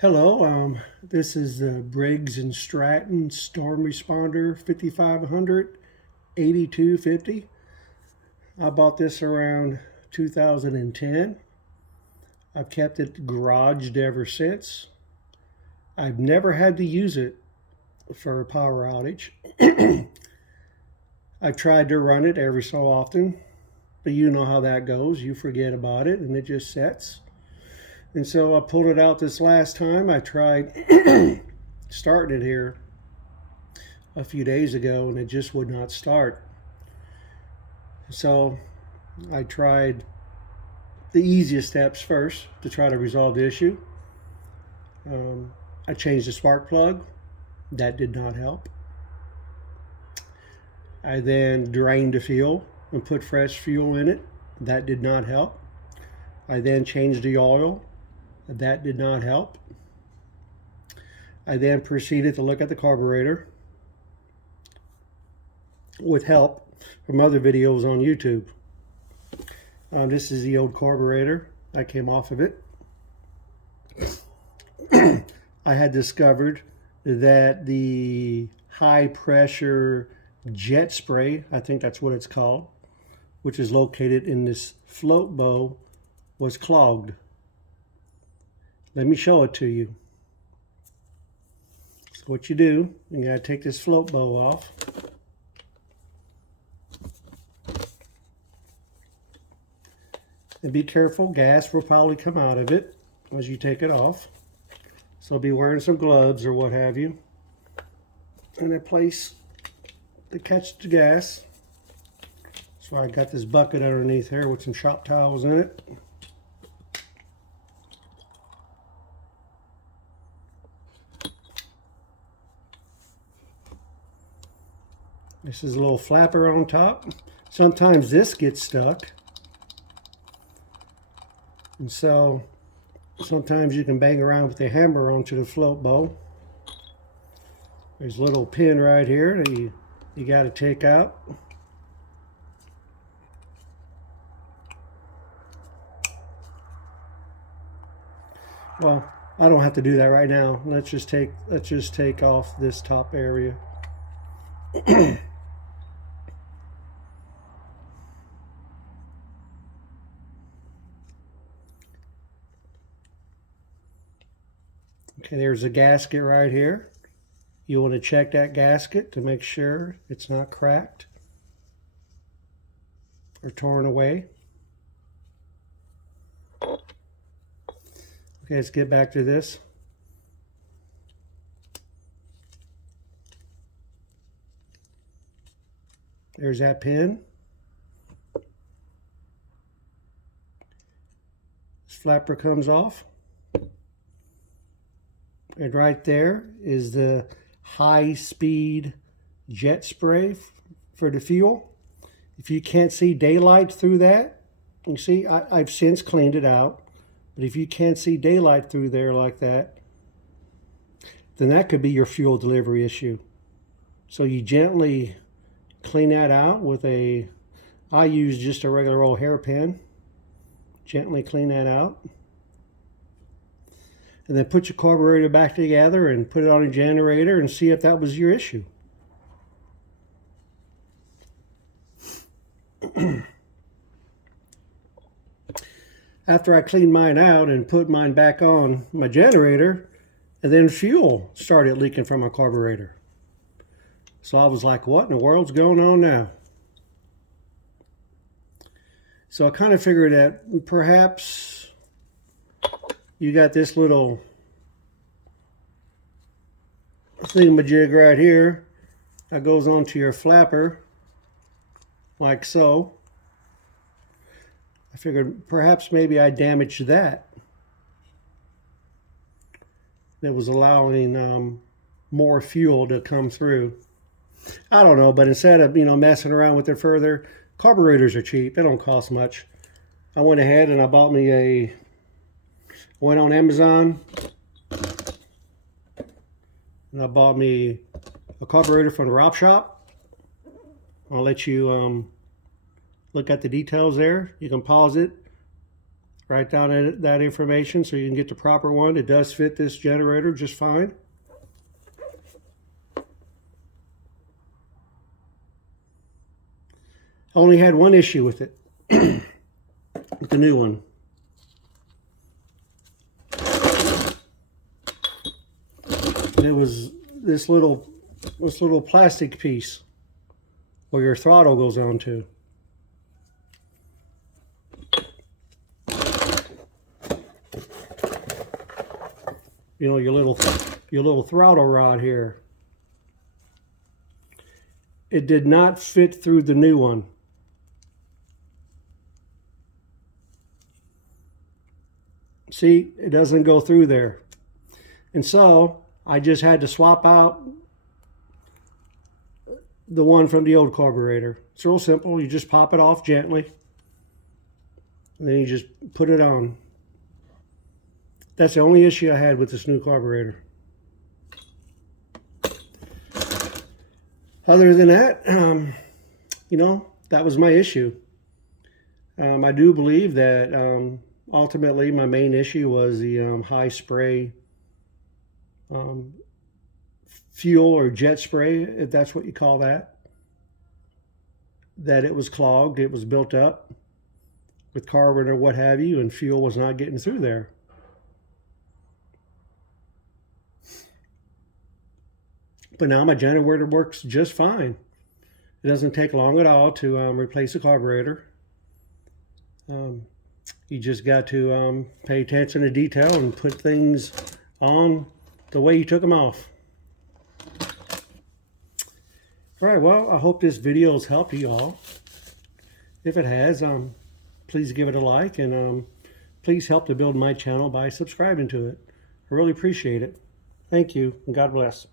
Hello, this is the Briggs & Stratton Storm Responder 5500 8250. I bought this around 2010. I've kept it garaged ever since. I've never had to use it for a power outage. I've tried to run it every so often, but you know how that goes. You forget about it and it just sets. And so I pulled it out this last time. I tried starting it here a few days ago and it just would not start. So I tried the easiest steps first to try to resolve the issue. I changed the spark plug. That did not help. I then drained the fuel and put fresh fuel in it. That did not help. I then changed the oil. That did not help. I then proceeded to look at the carburetor with help from other videos on YouTube. This is the old carburetor. I came off of it. I had discovered that the high pressure jet spray, I think that's what it's called, which is located in this float bow, was clogged. Let me show it to you. So what you do, you gotta take this float bow off. And be careful, gas will probably come out of it as you take it off. So be wearing some gloves or what have you. And a place to catch the gas. So I got this bucket underneath here with some shop towels in it. This is a little flapper on top. Sometimes this gets stuck. And so sometimes you can bang around with a hammer onto the float bow. There's a little pin right here that you got to take out. Well, I don't have to do that right now. Let's just take off this top area. Okay, there's a gasket right here. You want to check that gasket to make sure it's not cracked or torn away. Okay, let's get back to this. There's that pin. This flapper comes off. And right there is the high-speed jet spray for the fuel. If you can't see daylight through that, you see I've since cleaned it out. But if you can't see daylight through there like that, then that could be your fuel delivery issue. So you gently clean that out with I use just a regular old hairpin. Gently clean that out. And then put your carburetor back together and put it on a generator and see if that was your issue. After I cleaned mine out and put mine back on my generator, and then fuel started leaking from my carburetor. So I was like, what in the world's going on now? So I kind of figured that perhaps you got this little thingamajig right here that goes onto your flapper, like so. I figured perhaps maybe I damaged that. That was allowing more fuel to come through. I don't know, but instead of messing around with it further, carburetors are cheap. They don't cost much. I went ahead and I bought me went on Amazon and I bought me a carburetor from the Rop Shop. I'll let you look at the details there. You can pause it Write down that information so you can get the proper one. It does fit this generator just fine. I only had one issue with it, with the new one. And it was this little plastic piece where your throttle goes onto. You know, your little throttle rod here. It did not fit through the new one. See, it doesn't go through there. And so I just had to swap out the one from the old carburetor. It's real simple. You just pop it off gently. And then you just put it on. That's the only issue I had with this new carburetor. Other than that, you know, that was my issue. I do believe that ultimately my main issue was the high spray fuel or jet spray, if that's what you call that. That it was clogged, it was built up with carbon or what have you, and fuel was not getting through there. But now my generator works just fine. It doesn't take long at all to replace a carburetor. You just got to pay attention to detail and put things on the way you took them off. All right, well, I hope this video has helped you all. If it has, please give it a like, and please help to build my channel by subscribing to it. I really appreciate it. Thank you, and God bless.